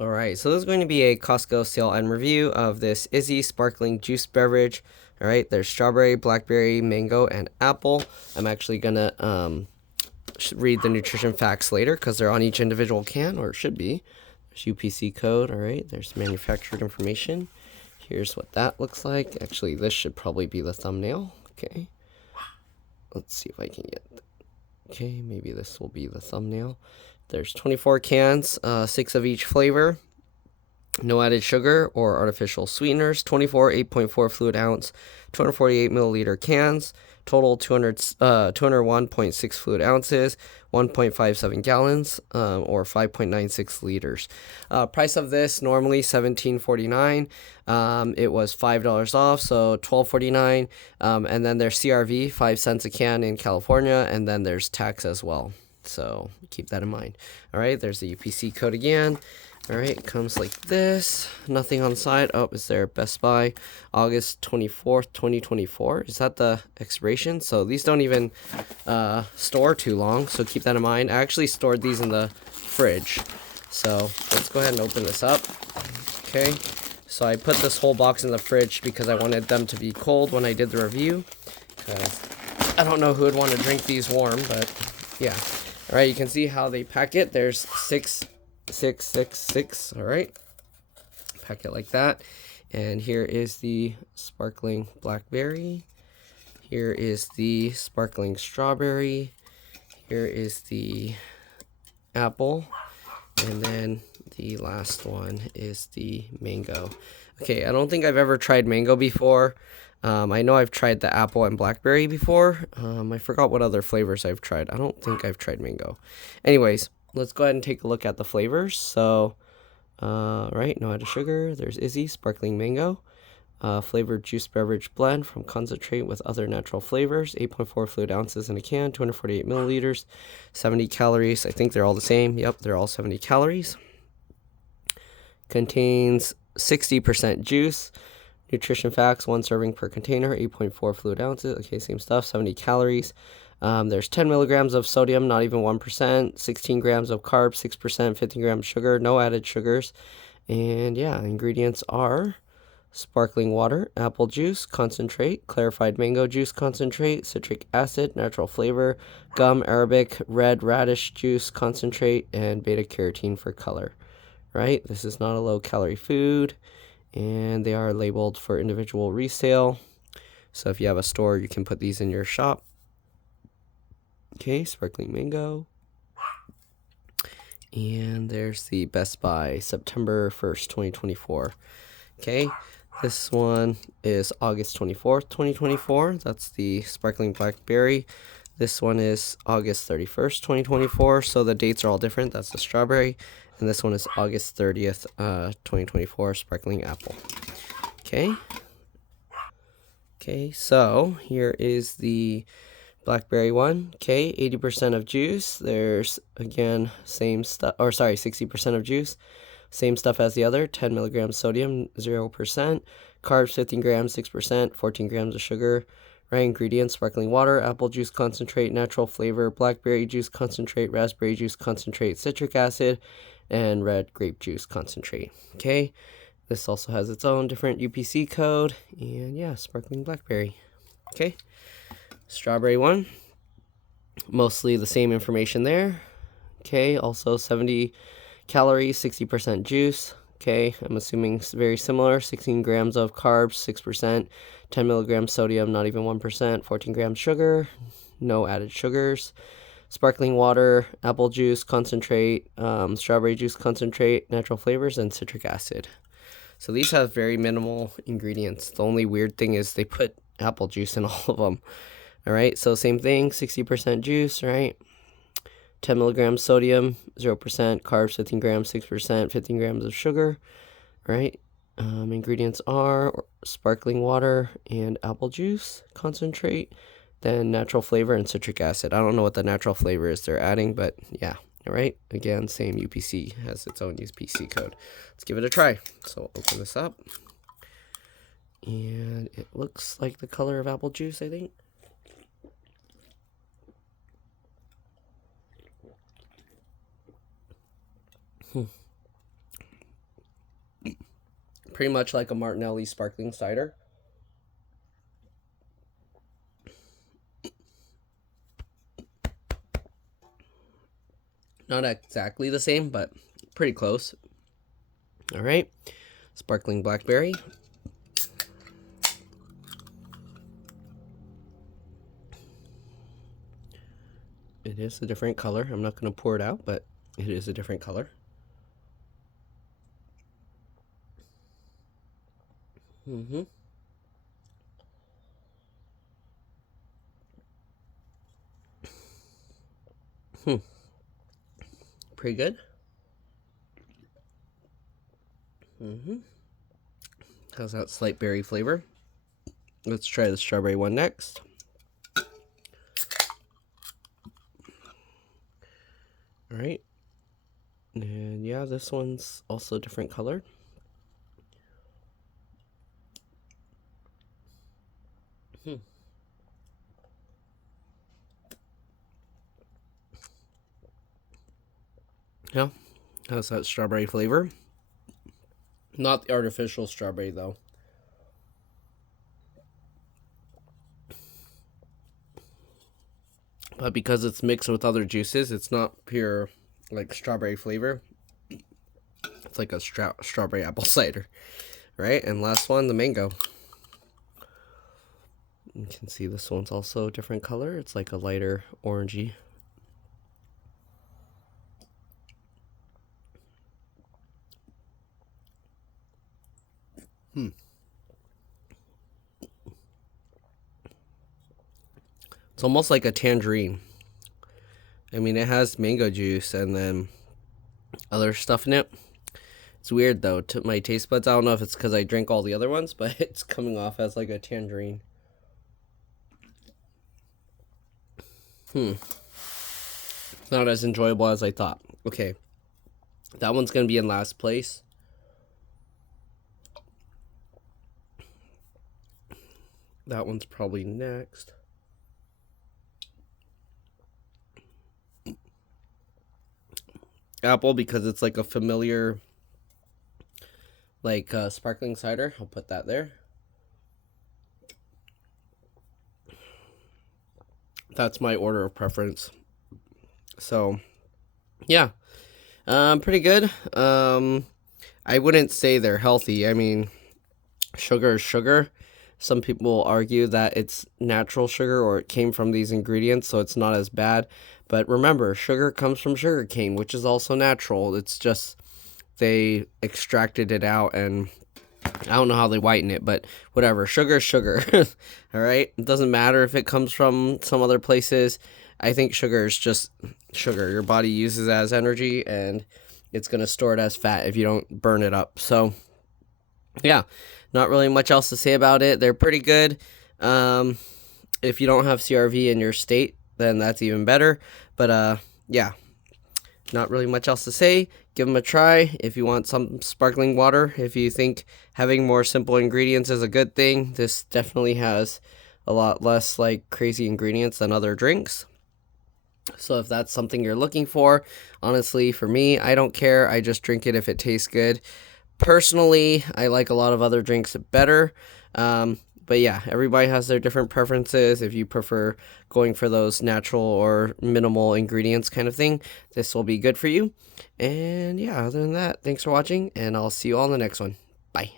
Alright, so this is going to be a Costco sale and review of this Izze sparkling juice beverage. Alright, there's strawberry, blackberry, mango, and apple. I'm actually going to read the nutrition facts later because they're on each individual can, or it should be. There's UPC code, alright, there's manufactured information. Here's what that looks like. Actually, this should probably be the thumbnail. Okay, let's see if I can get okay, maybe this will be the thumbnail. There's 24 cans, 6 of each flavor. No added sugar or artificial sweeteners. 24 8.4 fluid ounce, 248 milliliter cans. Total 201.6 fluid ounces, 1.57 gallons, or 5.96 liters. Price of this normally $17.49. It was $5 off, so $12.49. And then there's CRV, 5 cents a can in California, and then there's tax as well. So keep that in mind. All right, there's the UPC code again. All right, it comes like this. Nothing on the side. Oh, is there Best Buy, August 24th, 2024? Is that the expiration? So these don't even store too long, so keep that in mind. I actually stored these in the fridge. So let's go ahead and open this up. Okay, so I put this whole box in the fridge because I wanted them to be cold when I did the review. Because I don't know who would want to drink these warm, but yeah. All right, you can see how they pack it. There's 6. All right, pack it like that. And here is the sparkling blackberry. Here is the sparkling strawberry. Here is the apple. And then the last one is the mango. Okay, I don't think I've ever tried mango before. I know I've tried the apple and blackberry before. I forgot what other flavors I've tried. I don't think I've tried mango. Anyways, let's go ahead and take a look at the flavors. So, right, no added sugar. There's Izze sparkling mango, flavored juice beverage blend from concentrate with other natural flavors. 8.4 fluid ounces in a can, 248 milliliters, 70 calories. I think they're all the same. Yep, they're all 70 calories. Contains 60% juice. Nutrition facts: 1 serving per container, 8.4 fluid ounces. Okay, same stuff. 70 calories. There's 10 milligrams of sodium, not even 1%, 16 grams of carbs, 6%, 15 grams sugar, no added sugars. And yeah, ingredients are sparkling water, apple juice concentrate, clarified mango juice concentrate, citric acid, natural flavor, gum arabic, red radish juice concentrate, and beta carotene for color. Right? This is not a low calorie food, and they are labeled for individual resale. So if you have a store, you can put these in your shop. Okay, sparkling mango. And there's the Best Buy, September 1st, 2024. Okay, this one is August 24th, 2024. That's the sparkling blackberry. This one is August 31st, 2024. So the dates are all different. That's the strawberry. And this one is August 30th, 2024, sparkling apple. Okay. Okay, so here is the blackberry one. Okay, 80% of juice. There's, again, same stuff, or sorry, 60% of juice. Same stuff as the other. 10 milligrams sodium, 0%. Carbs, 15 grams, 6%. 14 grams of sugar. Right, ingredients: sparkling water, apple juice concentrate, natural flavor, blackberry juice concentrate, raspberry juice concentrate, citric acid, and red grape juice concentrate. Okay, this also has its own different UPC code. And yeah, sparkling blackberry. Okay, strawberry one, mostly the same information there. Okay, also 70 calories, 60% juice. Okay, I'm assuming very similar. 16 grams of carbs, 6%, 10 milligrams sodium, not even 1%, 14 grams sugar, no added sugars. Sparkling water, apple juice concentrate, strawberry juice concentrate, natural flavors, and citric acid. So these have very minimal ingredients. The only weird thing is they put apple juice in all of them. All right, so same thing, 60% juice, right? 10 milligrams sodium, 0%, carbs, 15 grams, 6%, 15 grams of sugar, right? Ingredients are sparkling water and apple juice concentrate, then natural flavor and citric acid. I don't know what the natural flavor is they're adding, but yeah, all right. Again, same UPC, has its own UPC code. Let's give it a try. So open this up, and it looks like the color of apple juice, I think. Pretty much like a Martinelli sparkling cider. Not exactly the same, but pretty close. All right, sparkling blackberry. It is a different color. I'm not going to pour it out, but it is a different color. Pretty good. How's that slight berry flavor? Let's try the strawberry one next. All right. And yeah, this one's also a different color. Yeah, how's that strawberry flavor? Not the artificial strawberry, though. But because it's mixed with other juices, it's not pure, like, strawberry flavor. It's like a strawberry apple cider, right? And last one, the mango. You can see this one's also a different color. It's like a lighter orangey. It's almost like a tangerine. I mean, it has mango juice and then other stuff in it. It's weird, though, to my taste buds. I don't know if it's because I drink all the other ones, but it's coming off as like a tangerine. Not as enjoyable as I thought. Okay. That one's going to be in last place. That one's probably next. Apple, because it's like a familiar, like, sparkling cider. I'll put that there. That's my order of preference. So, yeah. Pretty good. I wouldn't say they're healthy. I mean, sugar is sugar. Some people argue that it's natural sugar or it came from these ingredients, so it's not as bad. But remember, sugar comes from sugar cane, which is also natural. It's just they extracted it out, and I don't know how they whiten it, but whatever. Sugar is sugar. All right? It doesn't matter if it comes from some other places. I think sugar is just sugar. Your body uses it as energy, and it's going to store it as fat if you don't burn it up. So, yeah, not really much else to say about it. They're pretty good. If you don't have CRV in your state, then that's even better. But, yeah, not really much else to say. Give them a try if you want some sparkling water. If you think having more simple ingredients is a good thing, this definitely has a lot less, like, crazy ingredients than other drinks. So if that's something you're looking for, honestly, for me, I don't care. I just drink it if it tastes good. Personally, I like a lot of other drinks better. But yeah, everybody has their different preferences. If you prefer going for those natural or minimal ingredients kind of thing, this will be good for you. And yeah, other than that, thanks for watching, and I'll see you all in the next one. Bye.